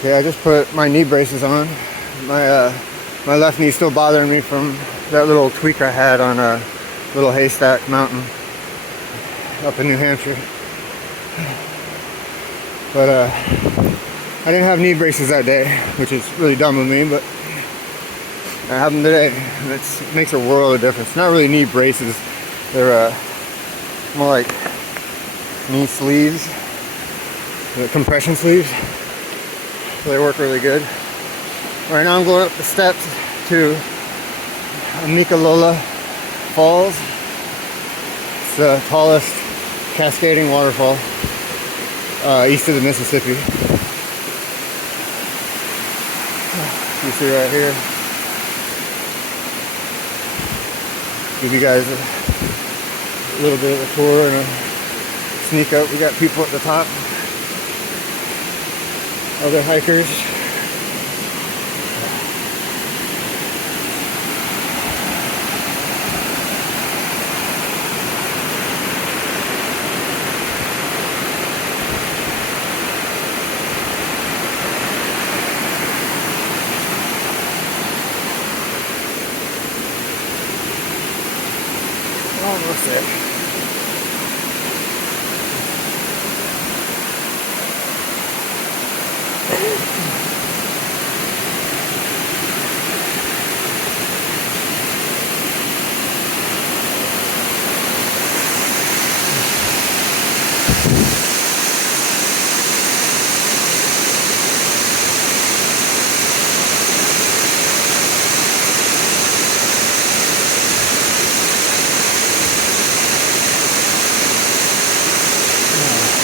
Okay, I just put my knee braces on. My left knee's still bothering me from that little tweak I had on a little haystack mountain up in New Hampshire. But I didn't have knee braces that day, which is really dumb of me, but I have them today, and it makes a world of difference. Not really knee braces, they're more like knee sleeves, the compression sleeves. They work really good. Right now I'm going up the steps to Amicalola Falls. It's the tallest cascading waterfall east of the Mississippi. You see right here. Give you guys a little bit of a tour and a sneak up. We got people at the top, other hikers. Almost there.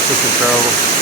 This is terrible.